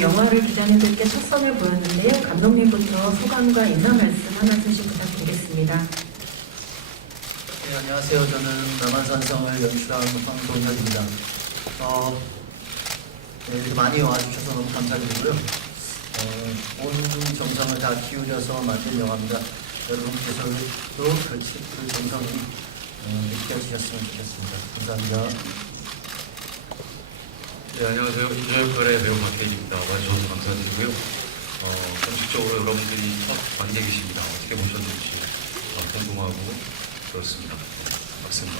네, 영화를 기자님들께 첫 선을 보였는데요. 감독님부터 소감과 인사 말씀 한 말씀씩 부탁드리겠습니다. 네, 안녕하세요. 저는 남한산성을 연출한 황동혁입니다. 네, 이렇게 많이 와주셔서 너무 감사드리고요. 온 정성을 다 기울여서 만든 영화입니다. 여러분께서도 그 정성이 느껴지셨으면 좋겠습니다. 감사합니다. 네, 안녕하세요. 인조역할의 배우 박혜인입니다. 와주셔서 감사드리고요. 공식적으로 여러분들이 첫 관객이십니다. 어떻게 보셨는지 궁금하고 그렇습니다. 네, 맞습니다.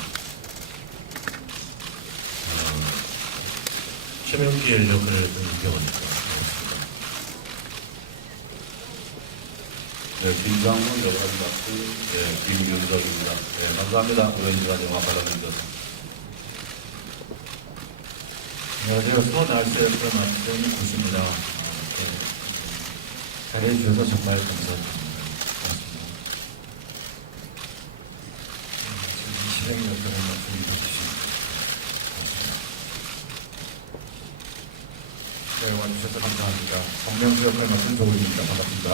최명길 역할을 했던 이병헌입니다. 반갑습니다. 네, 김상훈 역할을 맡은 김윤석입니다. 네, 감사합니다. 오랜 시간 영화 바라봅니다. 안녕하세요. 서날새 역을 맡은 구십니다. 잘해주셔서 정말 감사드립니다. 고맙습니다. 지금 20행 역할을 맡은 이동주입니다. 네, 와주셔서 감사합니다. 정명수 역할 맡은 조울입니다. 반갑습니다.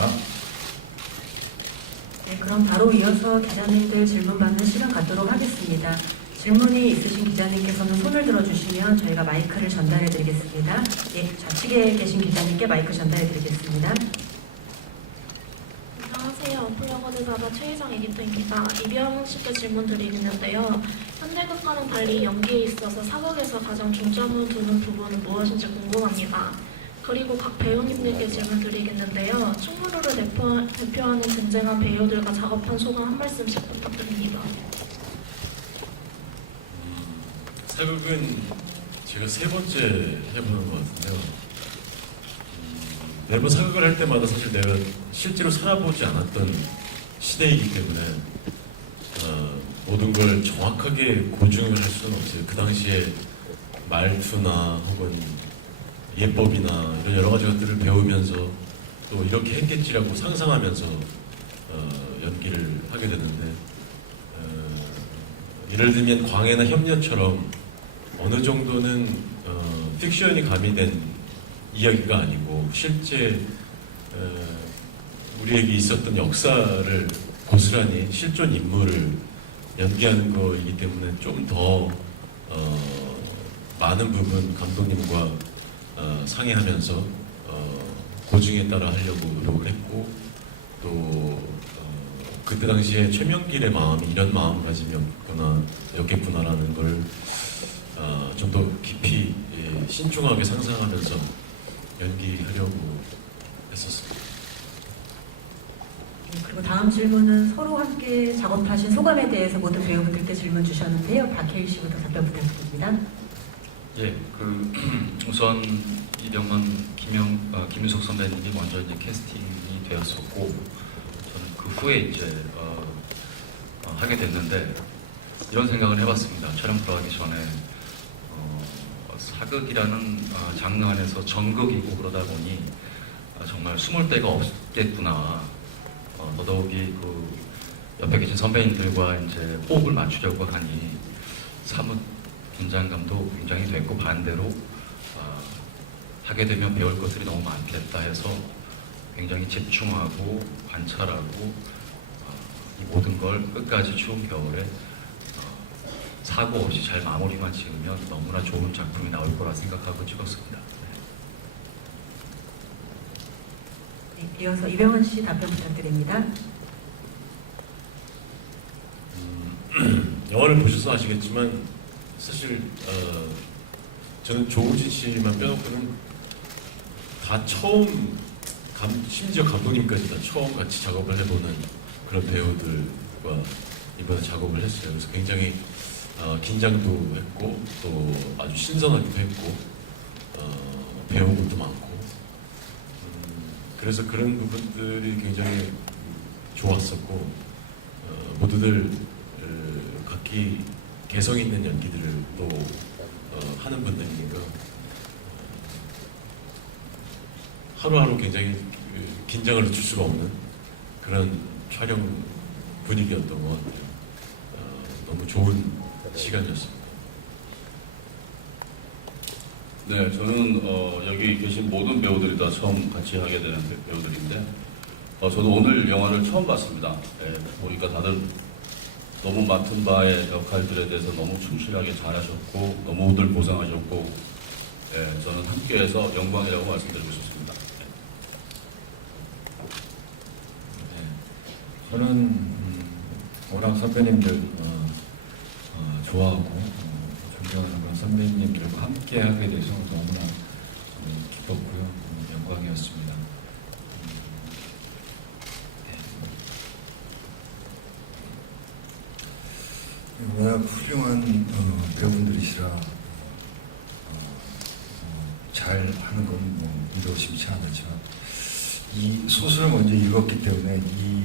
네, 그럼 바로 이어서 기자님들 질문 받는 시간 갖도록 하겠습니다. 질문이 있으신 기자님께서는 손을 들어주시면 저희가 마이크를 전달해드리겠습니다. 예, 좌측에 계신 기자님께 마이크 전달해드리겠습니다. 안녕하세요. 플러거드사바 최희정 에디터입니다. 이병헌 씨께 질문 드리겠는데요. 현대극과는 달리 연기에 있어서 사극에서 가장 중점을 두는 부분은 무엇인지 궁금합니다. 그리고 각 배우님들께 질문 드리겠는데요. 충무로를 대표하는 쟁쟁한 배우들과 작업한 소감 한 말씀씩 부탁드립니다. 사극은 제가 세 번째 해보는 것 같은데요. 매번 사극을 할 때마다 사실 내가 실제로 살아보지 않았던 시대이기 때문에 모든 걸 정확하게 고증을 할 수는 없어요. 그 당시에 말투나 혹은 예법이나 이런 여러 가지 것들을 배우면서 또 이렇게 했겠지라고 상상하면서 연기를 하게 되는데 예를 들면 광해나 협녀처럼 어느 정도는 픽션이 가미된 이야기가 아니고 실제 우리에게 있었던 역사를 고스란히 실존 인물을 연기하는 거이기 때문에 좀 더 많은 부분 감독님과 상의하면서 고증에 따라 하려고 노력을 했고 또 그때 당시에 최명길의 마음이 이런 마음가짐이었겠구나라는 걸 좀 더 깊이 신중하게 상상하면서 연기하려고 했었습니다. 네, 그리고 다음 질문은 서로 함께 작업하신 소감에 대해서 모든 배우분들께 질문 주셨는데요. 박혜일 씨부터 답변 부탁드립니다. 예, 우선 이병헌, 김윤석 선배님이 먼저 이제 캐스팅이 되었었고 저는 그 후에 이제 하게 됐는데 이런 생각을 해봤습니다. 촬영 들어가기 전에 사극이라는 장르 안에서 전극이고 그러다 보니 정말 숨을 데가 없겠구나. 더더욱이 그 옆에 계신 선배님들과 이제 호흡을 맞추려고 하니 사뭇 긴장감도 굉장히 됐고 반대로 하게 되면 배울 것들이 너무 많겠다 해서 굉장히 집중하고 관찰하고 이 모든 걸 끝까지 추운 겨울에 사고 없이 잘 마무리만 지으면 너무나 좋은 작품이 나올 거라 생각하고 찍었습니다. 네, 이어서 이병헌 씨 답변 부탁드립니다. 영화를 보셔서 아시겠지만 사실 저는 조우진 씨만 빼놓고는 다 처음 심지어 감독님까지 다 처음 같이 작업을 해보는 그런 배우들과 이번에 작업을 했어요. 그래서 굉장히 긴장도 했고 또 아주 신선하기도 했고 배운 것도 많고 그래서 그런 부분들이 굉장히 좋았었고 모두들 각기 개성 있는 연기들을 또 하는 분들이니까 하루하루 굉장히 긴장을 늦출 수가 없는 그런 촬영 분위기였던 것 같아요. 너무 좋은 시간이었습니다. 네, 저는 여기 계신 모든 배우들이 다 처음 같이 하게 되는 배우들인데 저도 오늘 영화를 처음 봤습니다. 보니까 다들 너무 맡은 바의 역할들에 대해서 너무 충실하게 잘하셨고 너무들 고생하셨고 저는 함께해서 영광이라고 말씀드리고 싶습니다. 저는 워낙 선배님들 좋아하고 존경하는 그런 선배님들과 함께 하게 돼서 너무나 기뻤고요. 영광이었습니다. 워낙 훌륭한 배우분들이시라 잘 하는 건 의도심치 않았지만 이 소설을 먼저 읽었기 때문에 이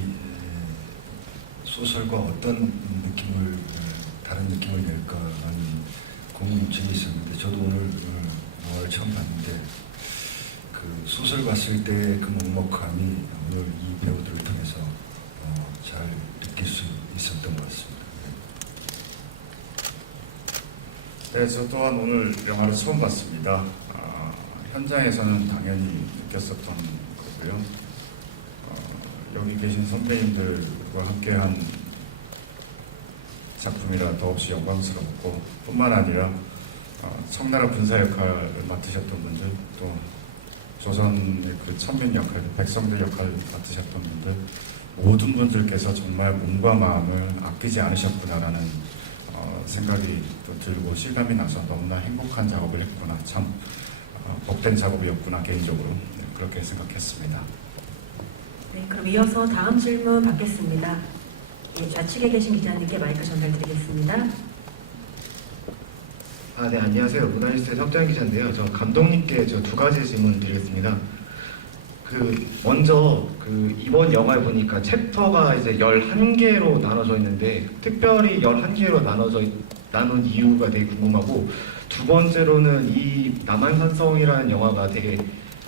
소설과 어떤 느낌을 다른 느낌을 낼까 하는 궁금증이 있었는데 저도 오늘 영화를 처음 봤는데 그 소설 봤을 때 그 먹먹함이 오늘 이 배우들을 통해서 잘 느낄 수 있었던 것 같습니다. 네, 저 또한 오늘 영화를 처음 봤습니다. 현장에서는 당연히 느꼈었던 거고요. 여기 계신 선배님들과 함께한 작품이라 더없이 영광스럽고 뿐만 아니라 청나라 군사 역할을 맡으셨던 분들 또 조선의 그 천민 역할, 백성들 역할을 맡으셨던 분들 모든 분들께서 정말 몸과 마음을 아끼지 않으셨구나라는 생각이 또 들고 실감이 나서 너무나 행복한 작업을 했구나, 참 복된 작업이었구나 개인적으로 그렇게 생각했습니다. 네, 그럼 이어서 다음 질문 받겠습니다. 예, 좌측에 계신 기자님께 마이크 전달드리겠습니다. 네, 안녕하세요. 문화뉴스의 석정 기자인데요. 저 감독님께 저 두 가지 질문 드리겠습니다. 먼저 이번 영화에 보니까 챕터가 이제 11개로 나눠져 있는데 특별히 11개로 나눈 이유가 되게 궁금하고, 두 번째로는 이 남한산성이라는 영화가 되게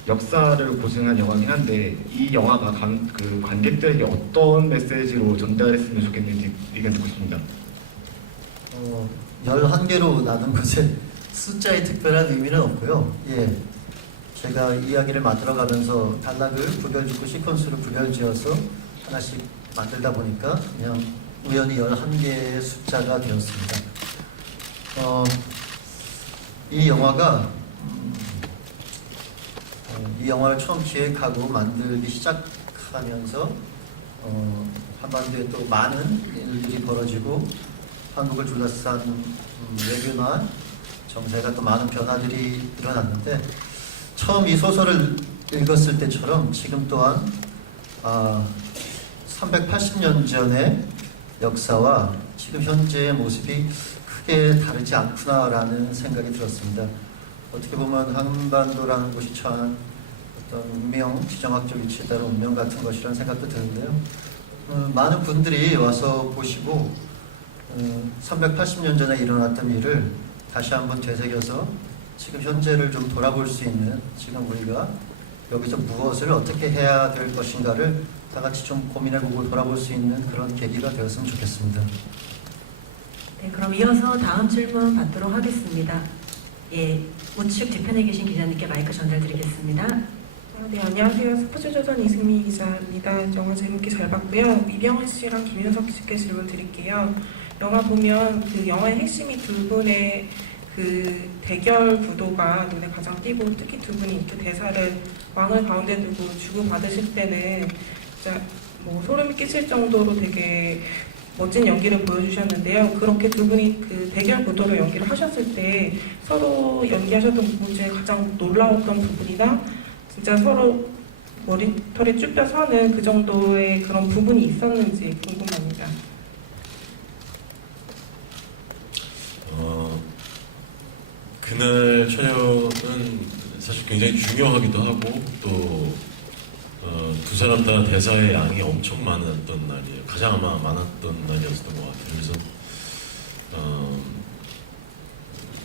역사를 고증한 영화긴 한데 이 영화가 관객들에게 어떤 메시지로 전달했으면 좋겠는지 의견 듣고 싶습니다. 11개로 나눈 것에 숫자에 특별한 의미는 없고요. 예, 제가 이야기를 만들어가면서 단락을 구별짓고 시퀀스로 구별지어서 하나씩 만들다 보니까 그냥 우연히 11개의 숫자가 되었습니다. 이 영화가 이 영화를 처음 기획하고 만들기 시작하면서 한반도에 또 많은 일들이 벌어지고 한국을 둘러싼 외교나 정세가 또 많은 변화들이 일어났는데 처음 이 소설을 읽었을 때처럼 지금 또한 380년 전의 역사와 지금 현재의 모습이 크게 다르지 않구나라는 생각이 들었습니다. 어떻게 보면 한반도라는 곳이 처한 어떤 운명, 지정학적 위치에 따른 운명 같은 것이라는 생각도 드는데요. 많은 분들이 와서 보시고 380년 전에 일어났던 일을 다시 한번 되새겨서 지금 현재를 좀 돌아볼 수 있는, 지금 우리가 여기서 무엇을 어떻게 해야 될 것인가를 다 같이 좀 고민해보고 돌아볼 수 있는 그런 계기가 되었으면 좋겠습니다. 네, 그럼 이어서 다음 질문 받도록 하겠습니다. 예, 우측 뒤편에 계신 기자님께 마이크 전달드리겠습니다. 네, 안녕하세요. 스포츠조선 이승미 기자입니다. 영화 재밌게 잘 봤고요. 이병헌 씨랑 김윤석 씨께 질문 드릴게요. 영화 보면 그 영화의 핵심이 두 분의 그 대결 구도가 눈에 가장 띄고, 특히 두 분이 이렇게 대사를 왕을 가운데 두고 주고받으실 때는 진짜 뭐 소름이 끼칠 정도로 되게 멋진 연기를 보여주셨는데요. 그렇게 두 분이 그 대결 구도로 연기를 하셨을 때 서로 연기하셨던 부분 중에 가장 놀라웠던 부분이나 진짜 서로 머리털이 쭈뼛 서는 그 정도의 그런 부분이 있었는지 궁금합니다. 그날 촬영은 사실 굉장히 중요하기도 하고 또 두 사람 다 대사의 양이 엄청 많았던 날이에요. 가장 아마 많았던 날이었던 것 같아요. 그래서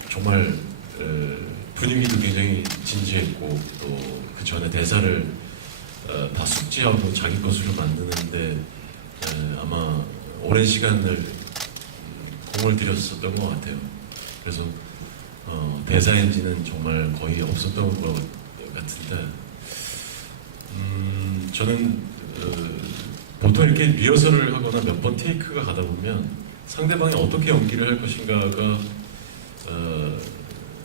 정말 분위기도 굉장히 진지했고 또 그 전에 대사를 다 숙지하고 자기 것으로 만드는데 아마 오랜 시간을 공을 들였었던 것 같아요. 그래서 대사 NG는 정말 거의 없었던 것 같은데 저는 보통 이렇게 리허설을 하거나 몇 번 테이크가 가다 보면 상대방이 어떻게 연기를 할 것인가가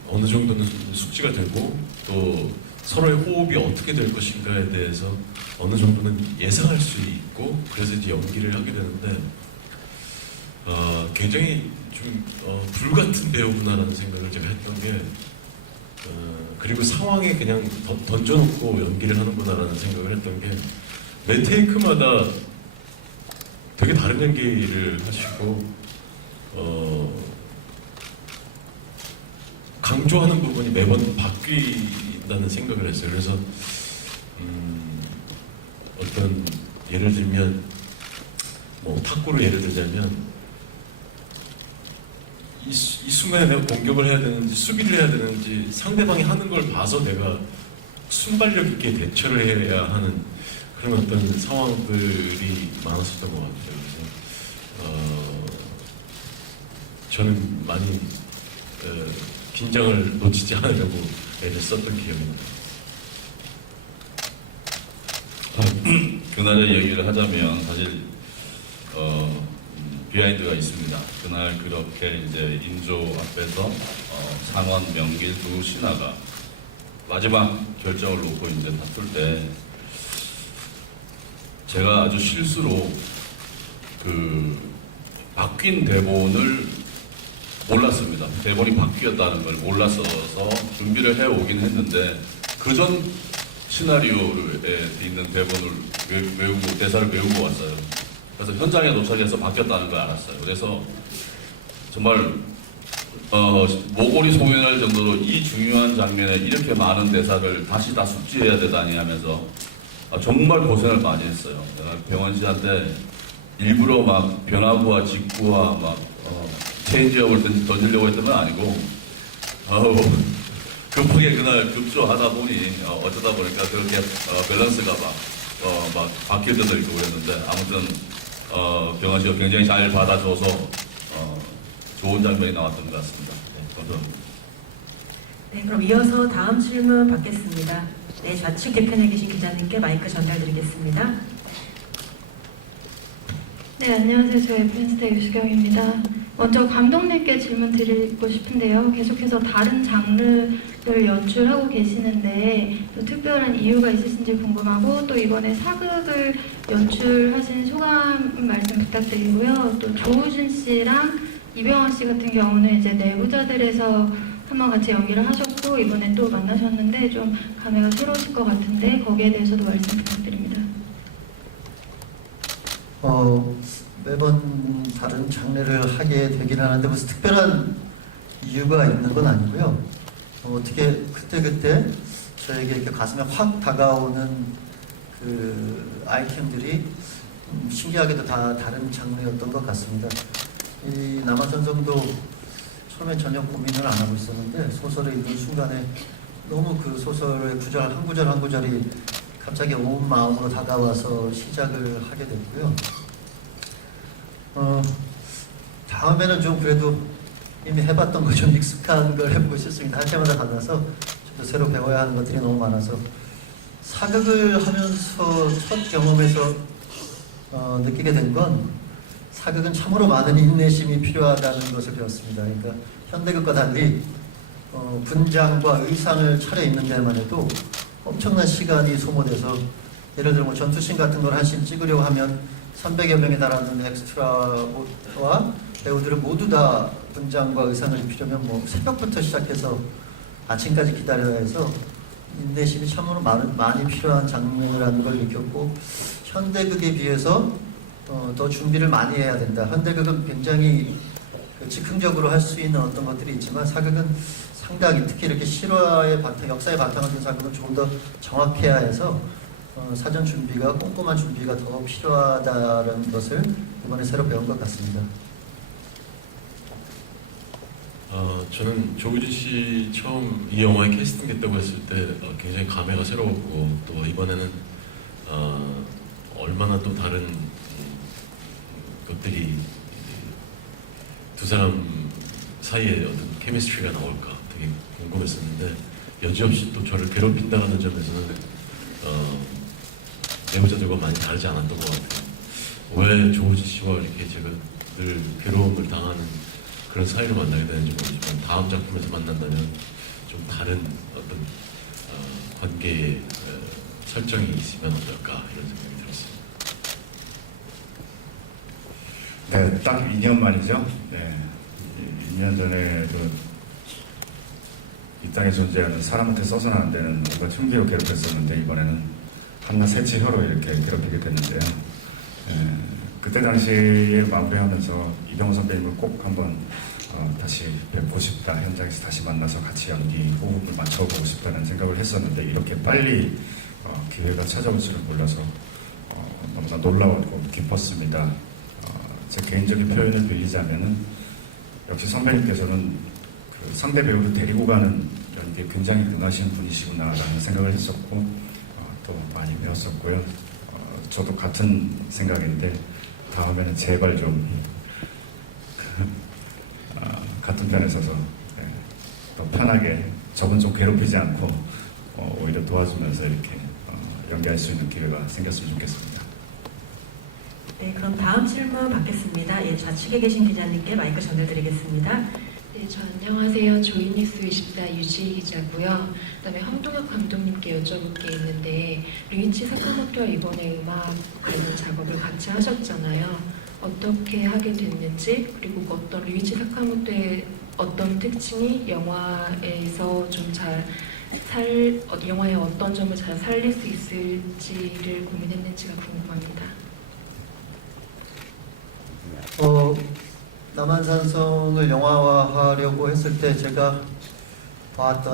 어느 정도는 숙지가 되고 또 서로의 호흡이 어떻게 될 것인가에 대해서 어느 정도는 예상할 수 있고 그래서 이제 연기를 하게 되는데 굉장히 좀 불같은 배우구나라는 생각을 제가 했던 게 그리고 상황에 그냥 던져놓고 연기를 하는구나라는 생각을 했던 게 매 테이크마다 되게 다른 연기를 하시고 강조하는 부분이 매번 바뀐다는 생각을 했어요. 그래서 어떤 예를 들면 뭐 탁구를 예를 들자면 이 순간에 내가 공격을 해야 되는지 수비를 해야 되는지 상대방이 하는 걸 봐서 내가 순발력 있게 대처를 해야 하는 그런 어떤 상황들이 많았었던 것 같아요. 그래서 저는 많이 긴장을 놓치지 않으려고 애를 썼던 기억이 납니다. 그날의 얘기를 하자면 사실 비하인드가 있습니다. 그날 그렇게 이제 인조 앞에서 상원, 명길 두 신하가 마지막 결정을 놓고 이제 다툴 때 제가 아주 실수로 그 바뀐 대본을 몰랐습니다. 대본이 바뀌었다는 걸 몰랐어서 준비를 해오긴 했는데 그 전 시나리오에 있는 대본을 외우고 대사를 외우고 왔어요. 그래서 현장에 도착해서 바뀌었다는 걸 알았어요. 그래서 정말 모골이 송연할 정도로 이 중요한 장면에 이렇게 많은 대사를 다시 다 숙지해야 되다니 하면서 정말 고생을 많이 했어요. 내가 병원 씨한테 일부러 막 변화구와 직구와 막 체인지업을 던지려고 했던 건 아니고 급하게 그날 급조하다 보니 어쩌다 보니까 그렇게 밸런스가 막 바뀔 때도 있고 그랬는데 아무튼 병원 씨가 굉장히 잘 받아줘서 좋은 장면이 나왔던 것 같습니다. 네, 감사합니다. 네, 그럼 이어서 다음 질문 받겠습니다. 네, 좌측 뒤편에 계신 기자님께 마이크 전달드리겠습니다. 네, 안녕하세요. 저희 FN스타 유수경입니다. 먼저 감독님께 질문 드리고 싶은데요. 계속해서 다른 장르를 연출하고 계시는데 또 특별한 이유가 있으신지 궁금하고 또 이번에 사극을 연출하신 소감 말씀 부탁드리고요. 또 조우진 씨랑 이병헌 씨 같은 경우는 이제 내부자들에서 한번 같이 연기를 하셨고 이번에 또 만나셨는데 좀 감회가 새로우실 것 같은데 거기에 대해서도 말씀 부탁드립니다. 매번 다른 장르를 하게 되긴 하는데 무슨 특별한 이유가 있는 건 아니고요. 어떻게 그때그때 저에게 이렇게 가슴에 확 다가오는 그 아이템들이 신기하게도 다 다른 장르였던 것 같습니다. 이 남한산성도 처음엔 전혀 고민을 안 하고 있었는데 소설을 읽는 순간에 너무 그 소설의 구절 한 구절 한 구절이 갑자기 온 마음으로 다가와서 시작을 하게 됐고요. 다음에는 좀 그래도 이미 해봤던 거 좀 익숙한 걸 해보고 싶습니다. 할 때마다 달라서 저도 새로 배워야 하는 것들이 너무 많아서 사극을 하면서 첫 경험에서 느끼게 된 건 사극은 참으로 많은 인내심이 필요하다는 것을 배웠습니다. 그러니까 현대극과 달리 분장과 의상을 차려입는 데만 해도 엄청난 시간이 소모돼서 예를 들어 뭐 전투씬 같은 걸 한 씬 찍으려고 하면 300여 명에 달하는 엑스트라와 배우들은 모두 다 분장과 의상을 입히려면 뭐 새벽부터 시작해서 아침까지 기다려야 해서 인내심이 참으로 많이 필요한 장르라는 걸 느꼈고 현대극에 비해서 더 준비를 많이 해야 된다. 현대극은 굉장히 즉흥적으로 할 수 있는 어떤 것들이 있지만 사극은 상당히 특히 이렇게 실화의 바탕, 역사의 바탕을 둔 사극은 조금 더 정확해야 해서 사전 준비가 꼼꼼한 준비가 더 필요하다는 것을 이번에 새로 배운 것 같습니다. 저는 조우진 씨 처음 이 영화에 캐스팅됐다고 했을 때 굉장히 감회가 새로웠고 또 이번에는 얼마나 또 다른 것들이 두 사람 사이에 어떤 케미스트리가 나올까 되게 궁금했었는데 여지없이 또 저를 괴롭힌다는 점에서는 배우자들과 많이 다르지 않았던 것 같아요. 왜 조우지 씨와 이렇게 제가 늘 괴로움을 당하는 그런 사이로 만나게 되는지 모르지만 다음 작품에서 만난다면 좀 다른 어떤 관계의 설정이 있으면 어떨까 이런 생각이 들었습니다. 네, 딱 2년 만이죠. 네, 2년 전에도 이 땅에 존재하는 사람한테 써서는 안 되는 뭔가 흉기로 괴롭혔었는데 이번에는 한낱 새치 혀로 이렇게 괴롭히게 됐는데요. 그때 당시에 마무리하면서 이병헌 선배님을 꼭 한번 다시 뵙고 싶다, 현장에서 다시 만나서 같이 연기 호흡을 맞춰보고 싶다는 생각을 했었는데 이렇게 빨리 기회가 찾아올 줄은 몰라서 너무나 놀라웠고 기뻤습니다. 제 개인적인 표현을 빌리자면은 역시 선배님께서는 그 상대 배우를 데리고 가는 연기에 굉장히 능하신 분이시구나라는 생각을 했었고 또 많이 배웠었고요. 저도 같은 생각인데 다음에는 제발 좀 같은 편에 서서 더 편하게 저분 좀 괴롭히지 않고 오히려 도와주면서 이렇게 연기할 수 있는 기회가 생겼으면 좋겠습니다. 네, 그럼 다음 질문 받겠습니다. 예, 좌측에 계신 기자님께 마이크 전해드리겠습니다. 네, 안녕하세요. 조이뉴스 24 유지희 기자고요. 그다음에 황동혁 감독님께 여쭤볼 게 있는데 류이치 사카모토와 이번에 음악 관련 작업을 같이 하셨잖아요. 어떻게 하게 됐는지 그리고 어떤 류이치 사카모토의 어떤 특징이 영화에서 좀 영화의 어떤 점을 잘 살릴 수 있을지를 고민했는지가 궁금합니다. 남한산성을 영화화하려고 했을 때 제가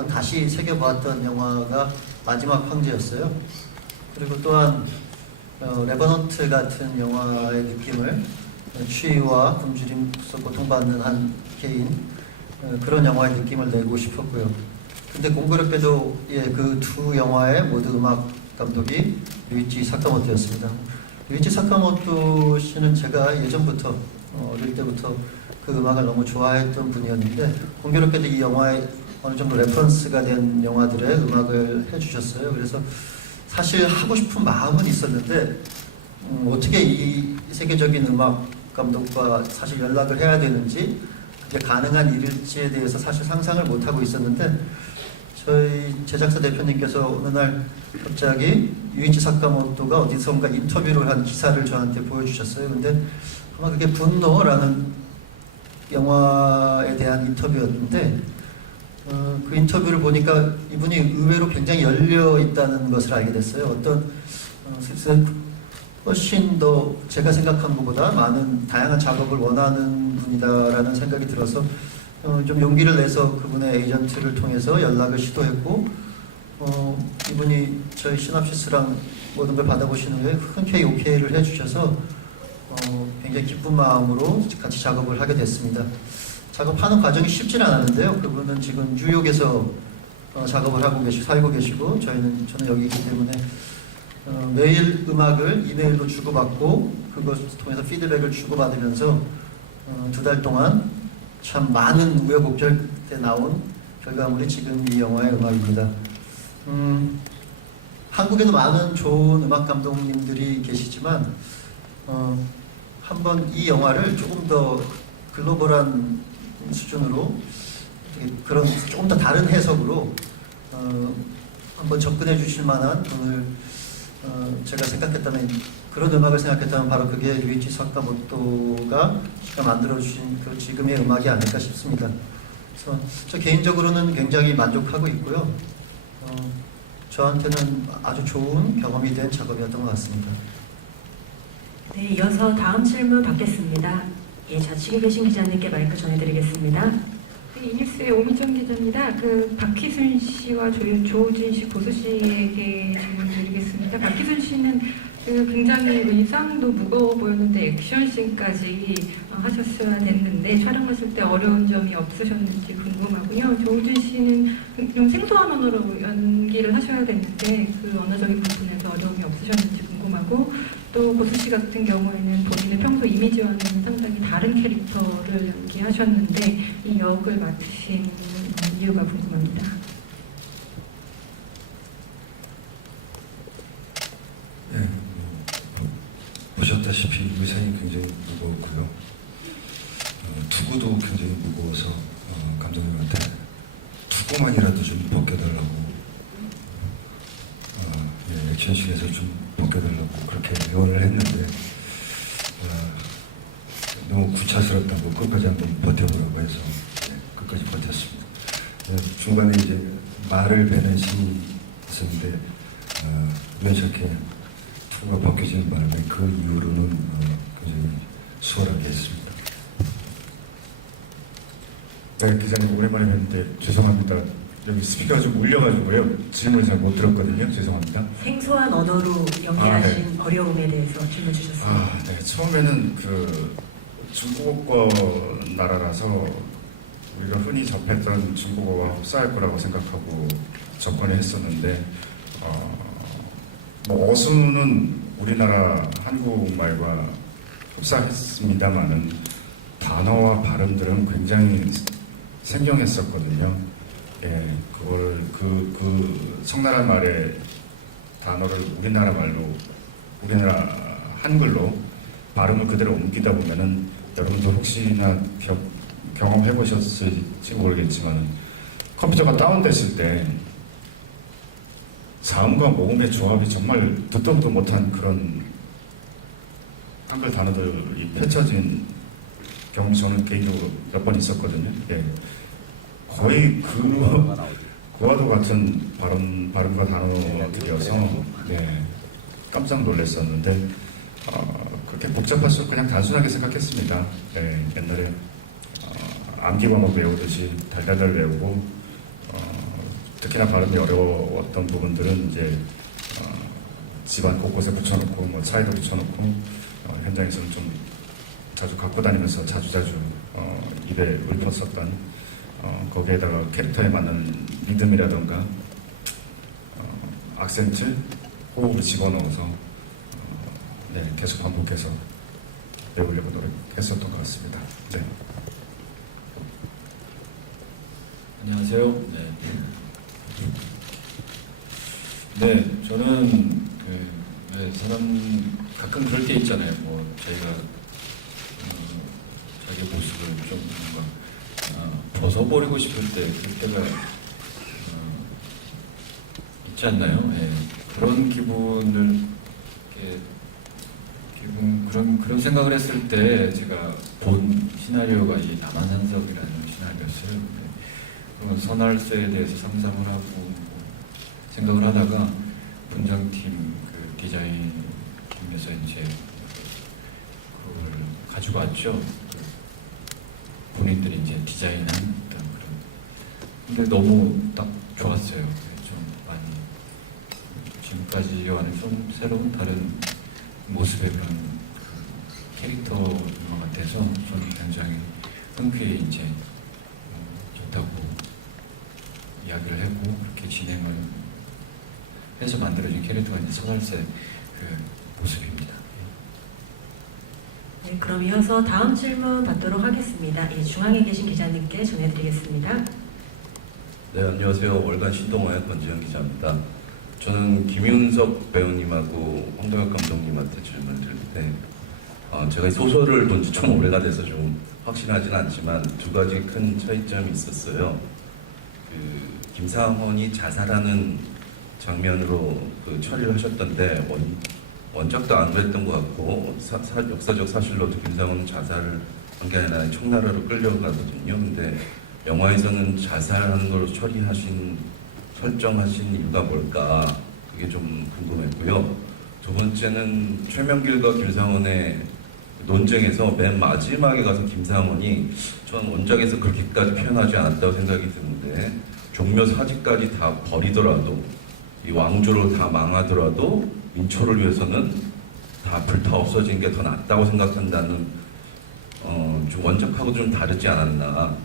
다시 새겨보았던 영화가 마지막 황제였어요. 그리고 또한 레버넌트 같은 영화의 느낌을 추위와 굶주림으로서 고통받는 한 개인 그런 영화의 느낌을 내고 싶었고요. 근데 공교롭게도 그 두 영화의 모두 음악 감독이 류이치 사카모토였습니다. 류이치 사카모토 씨는 제가 예전부터 어릴 때부터 그 음악을 너무 좋아했던 분이었는데 공교롭게도 이 영화에 어느 정도 레퍼런스가 된 영화들의 음악을 해주셨어요. 그래서 사실 하고 싶은 마음은 있었는데 어떻게 이 세계적인 음악 감독과 사실 연락을 해야 되는지 그게 가능한 일일지에 대해서 사실 상상을 못하고 있었는데 저희 제작사 대표님께서 어느 날 갑자기 유이치 사카모토가 어디선가 인터뷰를 한 기사를 저한테 보여주셨어요. 근데 아마 그게 분노라는 영화에 대한 인터뷰였는데 그 인터뷰를 보니까 이분이 의외로 굉장히 열려 있다는 것을 알게 됐어요. 훨씬 더 제가 생각한 것보다 많은 다양한 작업을 원하는 분이다라는 생각이 들어서 좀 용기를 내서 그분의 에이전트를 통해서 연락을 시도했고 이분이 저희 시놉시스랑 모든 걸 받아보신 후에 흔쾌히 오케이를 해주셔서 굉장히 기쁜 마음으로 같이 작업을 하게 됐습니다. 작업하는 과정이 쉽진 않았는데요. 그분은 지금 뉴욕에서 작업을 하고 살고 계시고 저는 여기이기 때문에 매일 음악을 이메일로 주고받고 그것을 통해서 피드백을 주고받으면서 2달 동안 참 많은 우여곡절 때 나온 결과물이 지금 이 영화의 음악입니다. 한국에도 많은 좋은 음악 감독님들이 계시지만 한번 이 영화를 조금 더 글로벌한 수준으로 그런 조금 더 다른 해석으로 한번 접근해 주실 만한 분을 제가 생각했다면 그런 음악을 생각했다면 바로 그게 류이치 사카모토가 만들어 주신 그 지금의 음악이 아닐까 싶습니다. 그래서 저 개인적으로는 굉장히 만족하고 있고요. 저한테는 아주 좋은 경험이 된 작업이었던 것 같습니다. 네, 이어서 다음 질문 받겠습니다. 예, 좌측에 계신 기자님께 마이크 전해드리겠습니다. 이뉴스의 오미정 기자입니다. 박희순 씨와 조우진 씨, 고수 씨에게 질문 드리겠습니다. 박희순 씨는 굉장히 의상도 무거워 보였는데 액션씬까지 하셨어야 됐는데 촬영하실 때 어려운 점이 없으셨는지 궁금하고요. 조우진 씨는 좀 생소한 언어로 연기를 하셔야 됐는데 그 언어적인 부분에서 어려움이 없으셨는지 궁금하고 또 고수 씨 같은 경우에는 본인의 평소 이미지와는 상당히 다른 캐릭터를 연기하셨는데 이 역을 맡으신 이유가 궁금합니다. 네, 보셨다시피 의상이 굉장히 무거웠고요. 투구도 굉장히 무거워서 감독님한테 투구만이라도 좀 벗겨달라고 액션씬에서 좀 벗겨달라고 그렇게 요원을 했는데 너무 구차스럽다고 끝까지 한번 버텨보라고 해서 끝까지 버텼습니다. 중간에 이제 말을 베는 신이 있었는데 우연찮게 투구가 벗겨지는 바람에 그 이후로는 굉장히 수월하게 했습니다. 네, 기자님 오랜만에 뵙는데 죄송합니다. 여기 스피커가 좀 울려가지고요. 질문을 잘 못 들었거든요. 죄송합니다. 생소한 언어로 연기하신 어려움에 대해서 질문 주셨습니다. 네. 처음에는 그 중국어 나라라서 우리가 흔히 접했던 중국어와 흡사할 거라고 생각하고 접근을 했었는데 뭐 어수는 우리나라 한국말과 흡사했습니다만은 단어와 발음들은 굉장히 생경했었거든요. 예, 그걸 그 청나라 말의 단어를 우리나라 말로 우리나라 한글로 발음을 그대로 옮기다 보면은 여러분들 혹시나 경험해 보셨을지 모르겠지만 컴퓨터가 다운됐을 때 자음과 모음의 조합이 정말 듣도 보도 못한 그런 한글 단어들이 펼쳐진 경험이 저는 개인적으로 몇 번 있었거든요. 예. 거의 그와도 같은 발음과 단어들이어서 깜짝 놀랐었는데 그렇게 복잡할수록 그냥 단순하게 생각했습니다. 옛날에 암기 과목 외우듯이 달달달 외우고 특히나 발음이 어려웠던 부분들은 이제 집안 곳곳에 붙여놓고 뭐 차에도 붙여놓고 현장에서는 좀 자주 갖고 다니면서 자주자주 입에 읊었었던 거기에다가 캐릭터에 맞는 리듬이라던가 악센트, 호흡을 집어넣어서 계속 반복해서 배우려고 노력했었던 것 같습니다. 네. 안녕하세요. 저는 사람 가끔 그럴 때 있잖아요. 뭐 저희가 자기 모습을 좀 뭔가 벗어버리고 싶을 때 그때가 있지 않나요? 그런 기분을 그런 생각을 했을 때 제가 본 시나리오가 이 남한산석이라는 시나리오였어요. 그런 선할세에 대해서 상상을 하고 생각을 하다가 분장팀 그 디자인팀에서 이제 그걸 가지고 왔죠. 본인들이 이제 디자인한 그런. 근데 너무 딱 좋았어요. 좀 많이 지금까지와는 좀 새로운 다른 모습의 그런 그 캐릭터인 것 같아서 저는 굉장히 흔쾌히 이제 좋다고 이야기를 하고 그렇게 진행을 해서 만들어진 캐릭터가 이제 선할세 그 모습입니다. 네, 그럼 이어서 다음 질문 받도록 하겠습니다. 중앙에 계신 기자님께 전해드리겠습니다. 네, 안녕하세요. 월간 신동아의 권지현 기자입니다. 저는 김윤석 배우님하고 황동혁 감독님한테 질문을 드릴 때 제가 이 소설을 본 지 좀 오래가 돼서 좀 확신하지는 않지만 두 가지 큰 차이점이 있었어요. 김상헌이 자살하는 장면으로 처리를 하셨던데 원작도 안 그랬던 것 같고 역사적 사실로도 김상헌은 자살을 한 게 아니라 청나라로 끌려가거든요. 근데 영화에서는 자살하는 걸로 설정하신 이유가 뭘까? 그게 좀 궁금했고요. 두 번째는 최명길과 김상헌의 논쟁에서 맨 마지막에 가서 김상헌이 전 원작에서 그렇게까지 표현하지 않았다고 생각이 드는데 종묘 사직까지 다 버리더라도 이 왕조로 다 망하더라도 민초를 위해서는 다 불타 없어진 게 더 낫다고 생각한다는 좀 원작하고 좀 다르지 않았나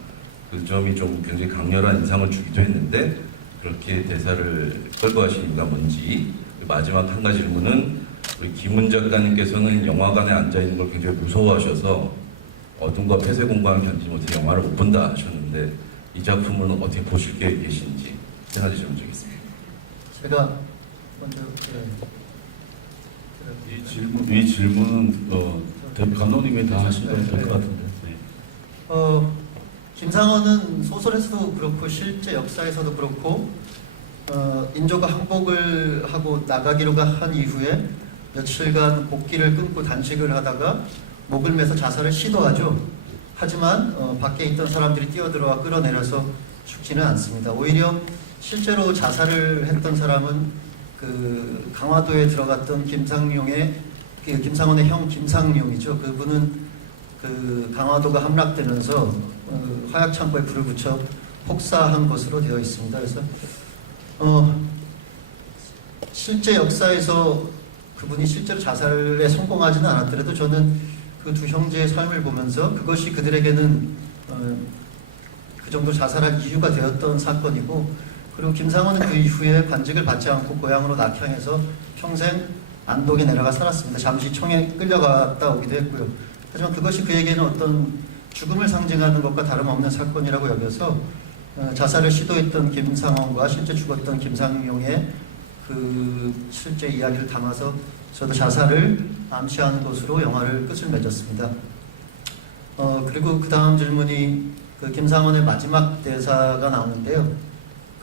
그 점이 좀 굉장히 강렬한 인상을 주기도 했는데 그렇게 대사를 끌고 하신 이유가 뭔지 마지막 한 가지 질문은 우리 김은 작가님께서는 영화관에 앉아 있는 걸 굉장히 무서워하셔서 어둠과 폐쇄 공간을 견디지 못해 영화를 못 본다 하셨는데 이 작품은 어떻게 보실 계신지 세 가지 질문 드리겠습니다. 제가 먼저 이 질문은 감독님이 다 하시면 될 것 같은데. 네. 김상헌은 소설에서도 그렇고 실제 역사에서도 그렇고 인조가 항복을 하고 나가기로 한 이후에 며칠간 곡기를 끊고 단식을 하다가 목을 매서 자살을 시도하죠. 하지만 밖에 있던 사람들이 뛰어들어와 끌어내려서 죽지는 않습니다. 오히려 실제로 자살을 했던 사람은 그 강화도에 들어갔던 김상헌의 형 김상룡이죠. 그분은 그 강화도가 함락되면서 화약 창고에 불을 붙여 폭사한 것으로 되어 있습니다. 그래서 실제 역사에서 그분이 실제로 자살에 성공하지는 않았더라도 저는 그 두 형제의 삶을 보면서 그것이 그들에게는 그 정도 자살할 이유가 되었던 사건이고, 그리고 김상헌은 그 이후에 관직을 받지 않고 고향으로 낙향해서 평생 안동에 내려가 살았습니다. 잠시 청에 끌려갔다 오기도 했고요. 하지만 그것이 그에게는 어떤 죽음을 상징하는 것과 다름없는 사건이라고 여겨서 자살을 시도했던 김상헌과 실제 죽었던 김상용의 그 실제 이야기를 담아서 저도 자살을 암시하는 것으로 영화를 끝을 맺었습니다. 그리고 그 다음 질문이 그 김상헌의 마지막 대사가 나오는데요.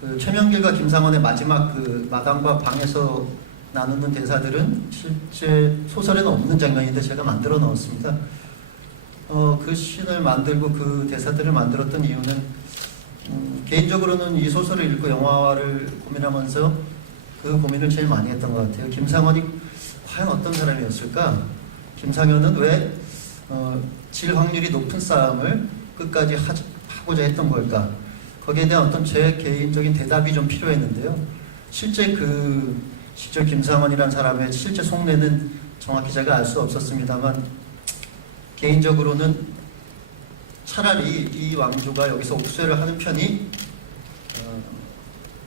그 최명길과 김상헌의 마지막 그 마당과 방에서 나누는 대사들은 실제 소설에는 없는 장면인데 제가 만들어 넣었습니다. 그 씬을 만들고 그 대사들을 만들었던 이유는 개인적으로는 이 소설을 읽고 영화를 고민하면서 그 고민을 제일 많이 했던 것 같아요. 김상헌이 과연 어떤 사람이었을까? 김상현은 왜 질 확률이 높은 싸움을 끝까지 하고자 했던 걸까? 거기에 대한 어떤 제 개인적인 대답이 좀 필요했는데요. 실제 그 시절 김상헌이라는 사람의 실제 속내는 정확히 제가 알 수 없었습니다만, 개인적으로는 차라리 이 왕조가 여기서 옥쇄를 하는 편이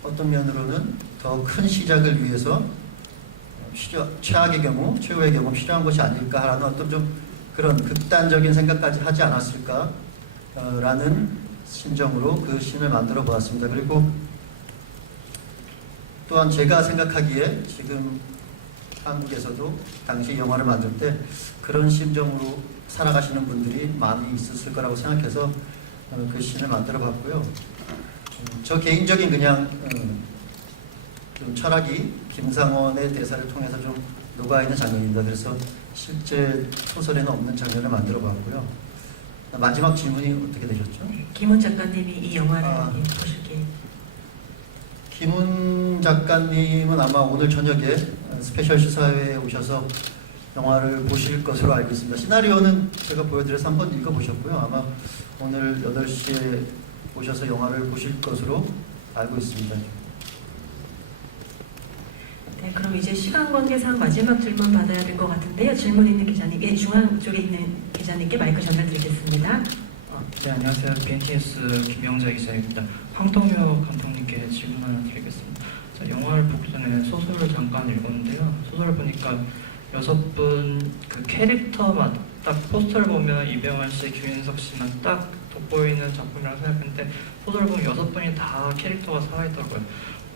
어떤 면으로는 더 큰 시작을 위해서 최악의 경우, 최후의 경우 필요한 것이 아닐까라는 어떤 좀 그런 극단적인 생각까지 하지 않았을까라는 심정으로 그 씬을 만들어 보았습니다. 그리고 또한 제가 생각하기에 지금 한국에서도 당시 영화를 만들 때 그런 심정으로 살아가시는 분들이 많이 있었을 거라고 생각해서 그 씬을 만들어 봤고요. 저 개인적인 그냥 좀 철학이 김상헌의 대사를 통해서 좀 녹아있는 장면입니다. 그래서 실제 소설에는 없는 장면을 만들어 봤고요. 마지막 질문이 어떻게 되셨죠? 김훈 작가님이 이 영화를 보실게. 김훈 작가님은 아마 오늘 저녁에 스페셜 시사회에 오셔서 영화를 보실 것으로 알고 있습니다. 시나리오는 제가 보여드려서 한번 읽어보셨고요. 아마 오늘 8시에 오셔서 영화를 보실 것으로 알고 있습니다. 네, 그럼 이제 시간 관계상 마지막 질문 받아야 될 것 같은데요. 질문 있는 기자님, 중앙 쪽에 있는 기자님께 마이크 전달드리겠습니다. 네, 안녕하세요. BNTS 김영자 기자입니다. 황동혁 감독님께 질문 하나 드리겠습니다. 자, 영화를 보기 전에 소설을 잠깐 읽었는데요. 소설을 보니까 6분 그 캐릭터만 딱 포스터를 보면 이병헌 씨, 규인석 씨만 딱 돋보이는 작품이라고 생각했는데 소설을 보면 6분이 다 캐릭터가 살아있더라고요.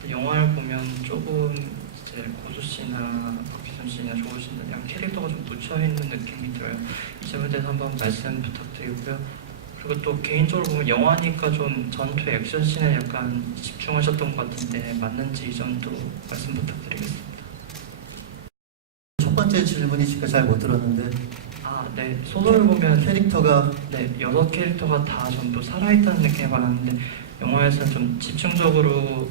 영화를 보면 조금 이제 고조 씨나 박희선 씨나 조호 씨나 그냥 캐릭터가 좀 묻혀있는 느낌이 들어요. 이 점에 대해서 한번 말씀 부탁드리고요. 그리고 또 개인적으로 보면 영화니까 좀 전투 액션 씬에 약간 집중하셨던 것 같은데 맞는지 이 점도 말씀 부탁드리겠습니다. 첫 번째 질문이 제가 잘 못 들었는데. 네. 소설을 보면 캐릭터가 6캐릭터가 다 전부 살아있다는 느낌이 받았는데 영화에서는 좀 집중적으로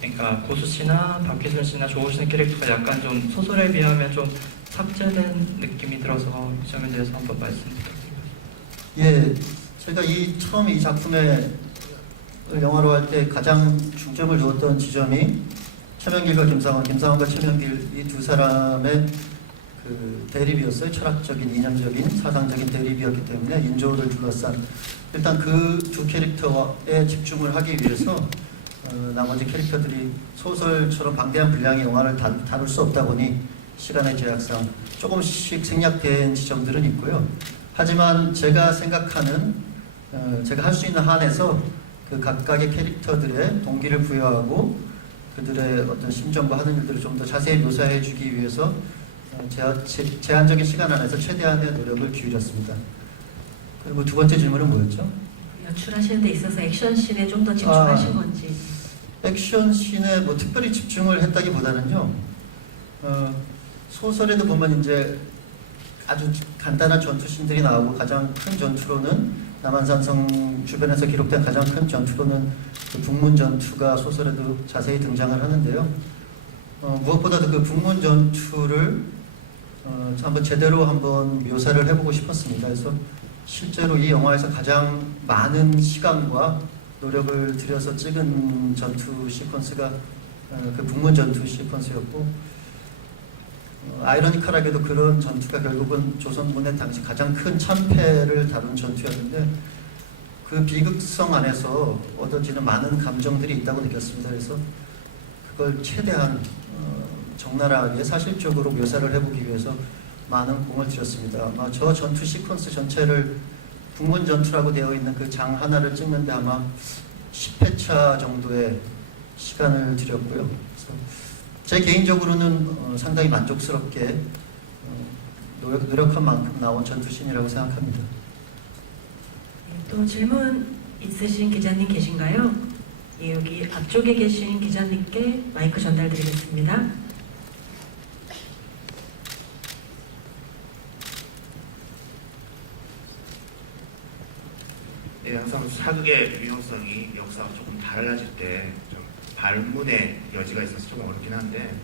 그러니까 고수 씨나 박희순 씨나 조호 씨의 캐릭터가 약간 좀 소설에 비하면 좀 삭제된 느낌이 들어서 그 점에 대해서 한번 말씀 부탁드립니다. 예, 제가 처음 이 작품에 영화로 할 때 가장 중점을 두었던 지점이 최명길과 김상헌과 최명길 이 두 사람의 그 대립이었어요. 철학적인, 이념적인, 사상적인 대립이었기 때문에 인조를 둘러싼 일단 그 두 캐릭터에 집중을 하기 위해서 나머지 캐릭터들이 소설처럼 방대한 분량의 영화를 다룰 수 없다 보니 시간의 제약상 조금씩 생략된 지점들은 있고요. 하지만 제가 생각하는 제가 할 수 있는 한에서 그 각각의 캐릭터들의 동기를 부여하고 그들의 어떤 심정과 하는 일들을 좀 더 자세히 묘사해 주기 위해서 제한적인 시간 안에서 최대한의 노력을 기울였습니다. 그리고 두 번째 질문은 뭐였죠? 연출하시는 데 있어서 액션씬에 좀 더 집중하신 건지. 액션씬에 뭐 특별히 집중을 했다기보다는요. 소설에도 보면 이제 아주 간단한 전투씬들이 나오고 가장 큰 전투로는 남한산성 주변에서 기록된 가장 큰 전투로는 그 북문 전투가 소설에도 자세히 등장을 하는데요. 무엇보다도 그 북문 전투를 한번 제대로 한번 묘사를 해보고 싶었습니다. 그래서 실제로 이 영화에서 가장 많은 시간과 노력을 들여서 찍은 전투 시퀀스가 그 북문 전투 시퀀스였고 아이러니컬하게도 그런 전투가 결국은 조선군의 당시 가장 큰 참패를 다룬 전투였는데 그 비극성 안에서 얻어지는 많은 감정들이 있다고 느꼈습니다. 그래서 그걸 최대한 적나라하게 사실적으로 묘사를 해보기 위해서 많은 공을 들였습니다. 아마 저 전투 시퀀스 전체를 북문 전투라고 되어 있는 그 장 하나를 찍는데 아마 10회차 정도의 시간을 들였고요. 그래서 제 개인적으로는 상당히 만족스럽게 노력한 만큼 나온 전투씬이라고 생각합니다. 네, 또 질문 있으신 기자님 계신가요? 예, 여기 앞쪽에 계신 기자님께 마이크 전달드리겠습니다. 예, 항상 사극의 유형성이 역사와 조금 달라질 때 좀 발문의 여지가 있어서 좀 어렵긴 한데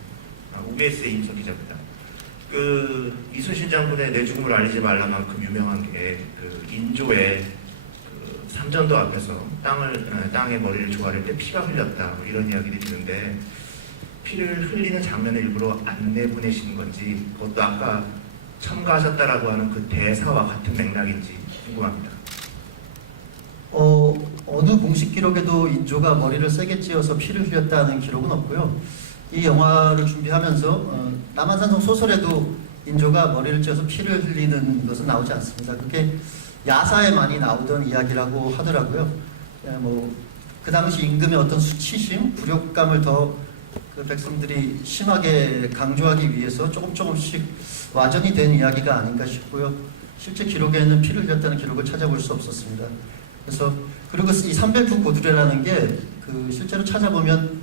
OBS의 임석 기자입니다. 그 이순신 장군의 내 죽음을 알리지 말라만큼 유명한 게 그 인조의 그 삼전도 앞에서 땅에 머리를 조아릴 때 피가 흘렸다 뭐 이런 이야기들이 있는데 피를 흘리는 장면을 일부러 안 내보내시는 건지 그것도 아까 첨가하셨다라고 하는 그 대사와 같은 맥락인지 궁금합니다. 어느 공식 기록에도 인조가 머리를 세게 찧어서 피를 흘렸다는 기록은 없고요. 이 영화를 준비하면서 남한산성 소설에도 인조가 머리를 찧어서 피를 흘리는 것은 나오지 않습니다. 그게 야사에 많이 나오던 이야기라고 하더라고요. 그 당시 임금의 어떤 수치심, 굴욕감을 더 그 백성들이 심하게 강조하기 위해서 조금씩 와전이 된 이야기가 아닌가 싶고요. 실제 기록에는 피를 흘렸다는 기록을 찾아볼 수 없었습니다. 그래서 그리고 이 309 고두례라는 게 그 실제로 찾아보면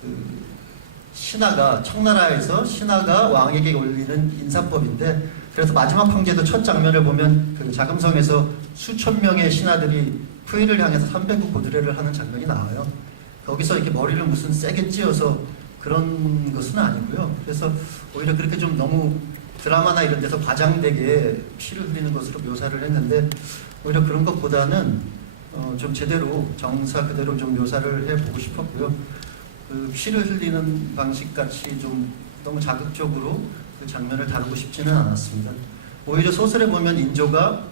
그 신하가 청나라에서 신하가 왕에게 올리는 인사법인데 그래서 마지막 황제도 첫 장면을 보면 그 자금성에서 수천 명의 신하들이 후일을 향해서 309 고두례를 하는 장면이 나와요. 거기서 이렇게 머리를 무슨 세게 찧어서 그런 것은 아니고요. 그래서 오히려 그렇게 좀 너무 드라마나 이런 데서 과장되게 피를 흘리는 것으로 묘사를 했는데 오히려 그런 것보다는 좀 제대로 정사 그대로 좀 묘사를 해보고 싶었고요. 그 피를 흘리는 방식같이 좀 너무 자극적으로 그 장면을 다루고 싶지는 않았습니다. 오히려 소설에 보면 인조가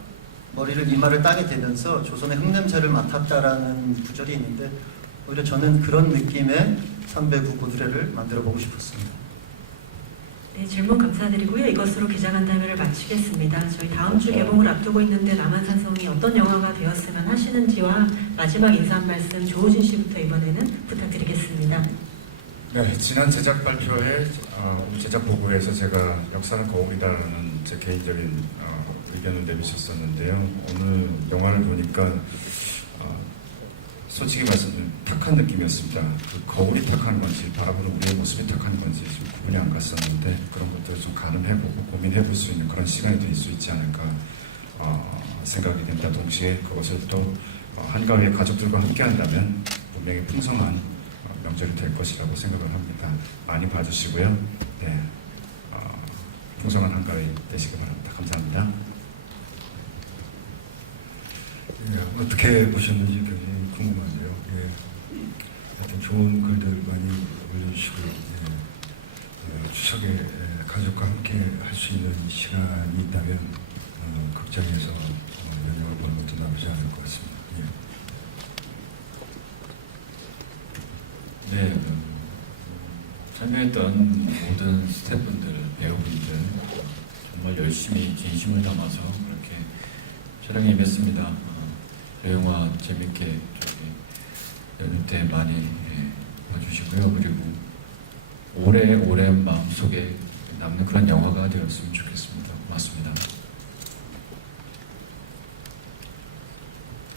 머리를 이마를 땅에 대면서 조선의 흙냄새를 맡았다라는 구절이 있는데 오히려 저는 그런 느낌의 309 고두례를 만들어 보고 싶었습니다. 네, 질문 감사드리고요. 이것으로 기자간담회를 마치겠습니다. 저희 다음 주 개봉을 앞두고 있는데 남한산성이 어떤 영화가 되었으면 하시는지와 마지막 인사 한 말씀 조우진 씨부터 이번에는 부탁드리겠습니다. 네, 지난 제작 발표회, 제작 보고에서 제가 역사는 거울이다라는 제 개인적인 의견을 내비쳤었는데요. 오늘 영화를 보니까 솔직히 말씀드리면 탁한 느낌이었습니다. 그 거울이 탁한 건지 바라보는 우리의 모습이 탁한 건지 좀 구분이 안 갔었는데 그런 것들을 좀 가늠해보고 고민해볼 수 있는 그런 시간이 될 수 있지 않을까 생각이 됩니다. 동시에 그것을 또 한가위의 가족들과 함께 한다면 분명히 풍성한 명절이 될 것이라고 생각을 합니다. 많이 봐주시고요. 네, 풍성한 한가위 되시기 바랍니다. 감사합니다. 예, 어떻게 보셨는지 굉장히 궁금하네요. 예, 하여튼 좋은 글들 많이 올려주시고 추석에 가족과 함께 할 수 있는 시간이 있다면 극장에서 영화를 보는 것도 나쁘지 않을 것 같습니다. 예. 네, 참여했던 모든 스태프분들, 배우분들 정말 열심히 진심을 담아서 그렇게 촬영에 임했습니다. 이 영화 재밌게 연휴 때 많이 봐주시고요. 그리고 오래 마음속에 남는 그런 영화가 되었으면 좋겠습니다. 고맙습니다.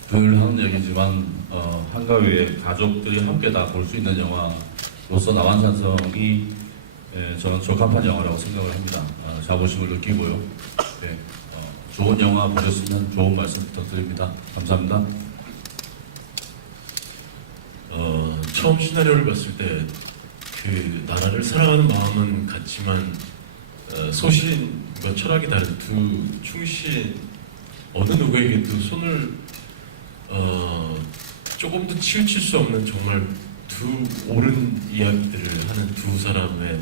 늘 하는 얘기지만 한가위에 가족들이 함께 다 볼 수 있는 영화로서 남한산성이 저는 적합한 영화라고 생각을 합니다. 자부심을 느끼고요. 네, 좋은 영화 보셨으면 좋은 말씀 부탁드립니다. 감사합니다. 처음 시나리오를 봤을 때 그 나라를 사랑하는 마음은 같지만 소신과 철학이 다른 두 충신 어느 누구에게도 손을 조금도 치우칠 수 없는 정말 두 옳은 이야기들을 하는 두 사람의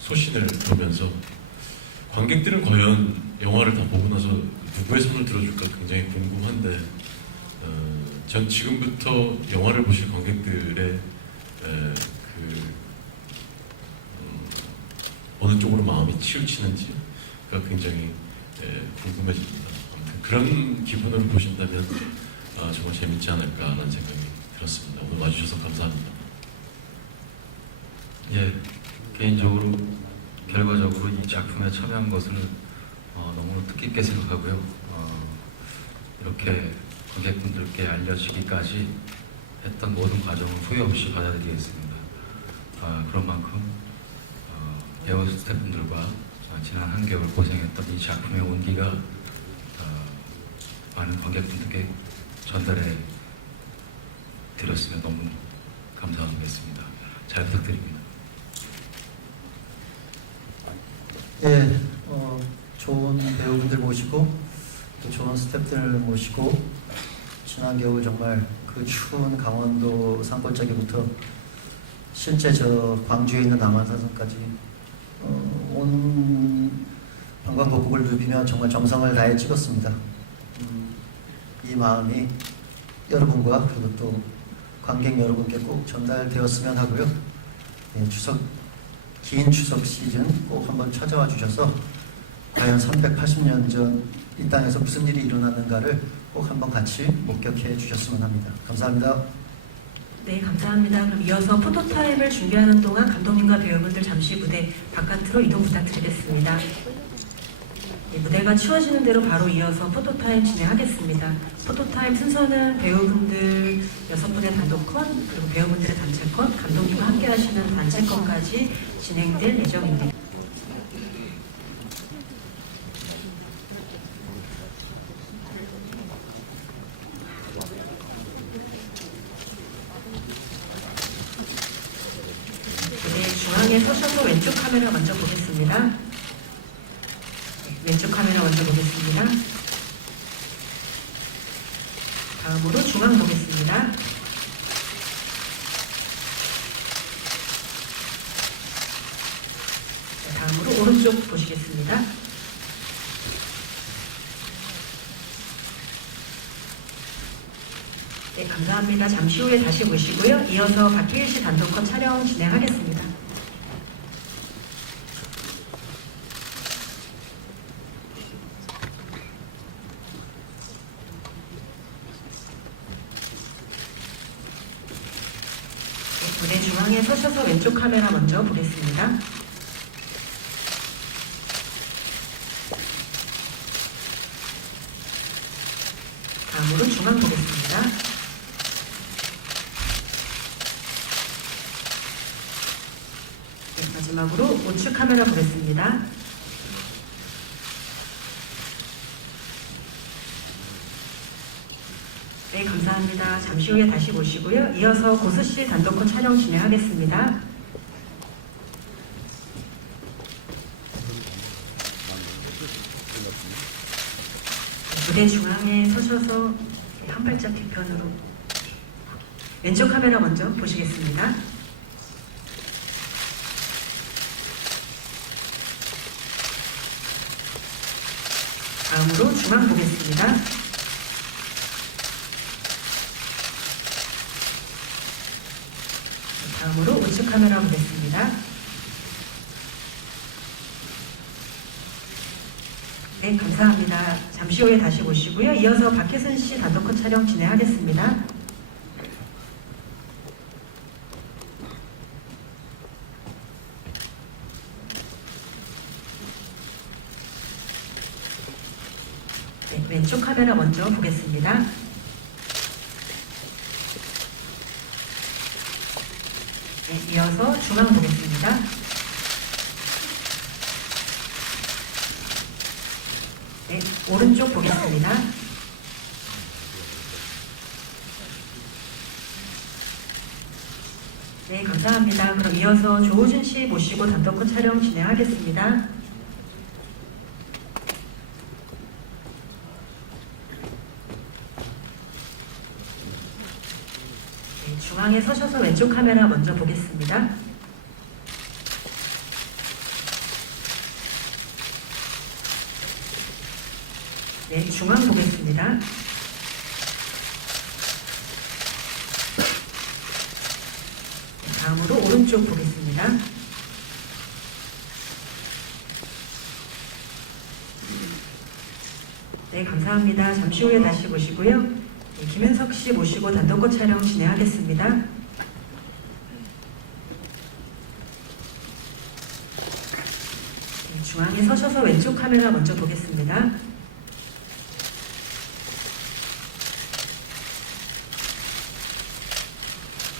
소신을 보면서 관객들은 과연 영화를 다 보고 나서 누구의 손을 들어줄까 굉장히 궁금한데 전 지금부터 영화를 보실 관객들의 어느 쪽으로 마음이 치우치는지가 굉장히 궁금해집니다. 아무튼 그런 기분으로 보신다면 정말 재밌지 않을까 하는 생각이 들었습니다. 오늘 와주셔서 감사합니다. 예, 개인적으로 결과적으로 이 작품에 참여한 것을 너무 뜻깊게 생각하고요. 이렇게 관객분들께 알려지기까지 했던 모든 과정을 후회 없이 받아들이겠습니다. 그런 만큼 배우 스태프분들과 지난 한겨울 고생했던 이 작품의 온기가 많은 관객분들께 전달해 드렸으면 너무 감사하겠습니다. 잘 부탁드립니다. 예, 좋은 배우분들 모시고 또 좋은 스태프들 모시고 지난 겨울 정말 그 추운 강원도 산골짜기부터 실제 저 광주에 있는 남한산성까지 온 관광객복을 누비며 정말 정성을 다해 찍었습니다. 이 마음이 여러분과 그리고 또 관객 여러분께 꼭 전달되었으면 하고요. 예, 긴 추석 시즌 꼭 한번 찾아와 주셔서 과연 380년 전 이 땅에서 무슨 일이 일어났는가를 꼭 한번 같이 목격해 주셨으면 합니다. 감사합니다. 네, 감사합니다. 그럼 이어서 포토타임을 준비하는 동안 감독님과 배우분들 잠시 무대 바깥으로 이동 부탁드리겠습니다. 네, 무대가 치워지는 대로 바로 이어서 포토타임 진행하겠습니다. 포토타임 순서는 배우분들 6분의 단독 컷, 그리고 배우분들의 단체 컷, 감독님과 함께 하시는 단체 컷까지 진행될 예정입니다. 중앙에 서셔서 왼쪽 카메라 먼저 보겠습니다. 왼쪽 카메라 먼저 보겠습니다. 다음으로 중앙 보겠습니다. 다음으로 오른쪽 보시겠습니다. 네, 감사합니다. 잠시 후에 다시 보시고요. 이어서 박희일 씨 단독컷 촬영 진행하겠습니다. 무대 중앙에 서셔서 왼쪽 카메라 먼저 보겠습니다. 다음으로 중앙 보겠습니다. 네, 마지막으로 우측 카메라 보겠습니다. 네, 감사합니다. 잠시 후에 다시 보시고요. 이어서 고수씨 단독컷 촬영 진행하겠습니다. 무대 중앙에 서셔서 한 발짝 뒤편으로 왼쪽 카메라 먼저 보시겠습니다. 다음으로 중앙 보겠습니다. 다음으로 우측 카메라 보겠습니다. 네, 감사합니다. 잠시 후에 다시 모시고요. 이어서 박혜순 씨 단독 컷 촬영 진행하겠습니다. 네, 왼쪽 카메라 먼저 보겠습니다. 네, 이어서 중앙 보겠습니다. 네, 오른쪽 보겠습니다. 네, 감사합니다. 그럼 이어서 조우준 씨 모시고 단독 컷 촬영 진행하겠습니다. 네, 중앙에 서셔서 왼쪽 카메라 먼저 보겠습니다. 네, 중앙 보겠습니다. 네, 다음으로 오른쪽 보겠습니다. 네, 감사합니다. 잠시 후에 다시 모시고요. 네, 김윤석 씨 모시고 단독 컷 촬영 진행하겠습니다. 네, 중앙에 서셔서 왼쪽 카메라 먼저 보겠습니다.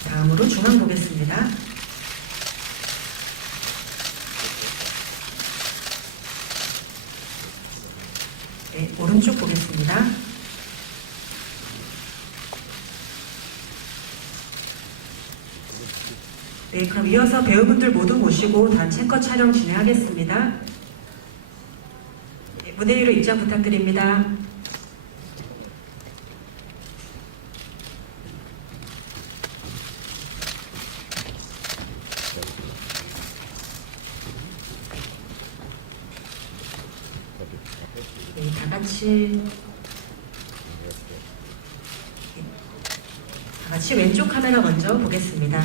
다음으로 중앙 보겠습니다. 네, 오른쪽 보겠습니다. 네, 그럼 이어서 배우분들 모두 모시고 단체 컷 촬영 진행하겠습니다. 네, 무대 위로 입장 부탁드립니다. 네, 다 같이 왼쪽 카메라 먼저 보겠습니다.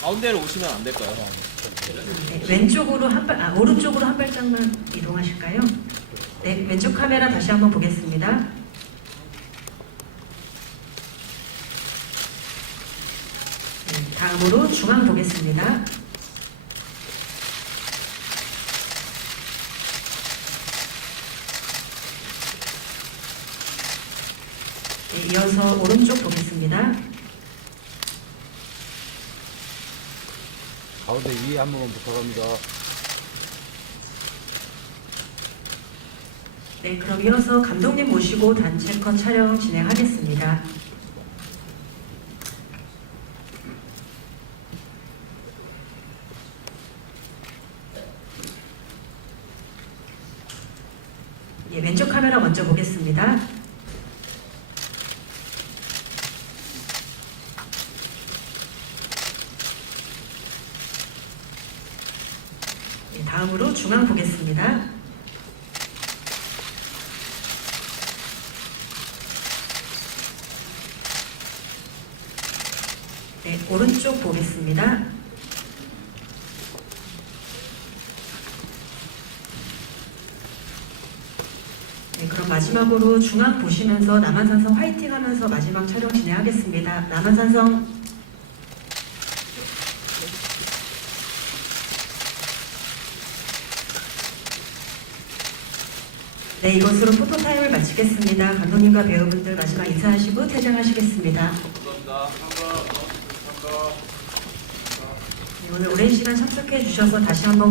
가운데로 오시면 안 될까요? 네, 왼쪽으로 오른쪽으로 한 발짝만 이동하실까요? 네, 왼쪽 카메라 다시 한번 보겠습니다. 네, 다음으로 중앙 보겠습니다. 네, 이어서 오른쪽 보겠습니다. 가운데 위에 한 번만 부탁합니다. 네, 그럼 이어서 감독님 모시고 단체 컷 촬영 진행하겠습니다. 예, 왼쪽 카메라 먼저 보겠습니다. 네, 다음으로 중앙 보겠습니다. 네, 오른쪽 보겠습니다. 네, 그럼 마지막으로 중앙 보시면서 남한산성 화이팅 하면서 마지막 촬영 진행하겠습니다. 남한산성. 네, 이것으로 포토타임을 마치겠습니다. 감독님과 배우분들 마지막 인사하시고 퇴장하시겠습니다. 네, 오늘 오랜 시간 참석해 주셔서 다시 한번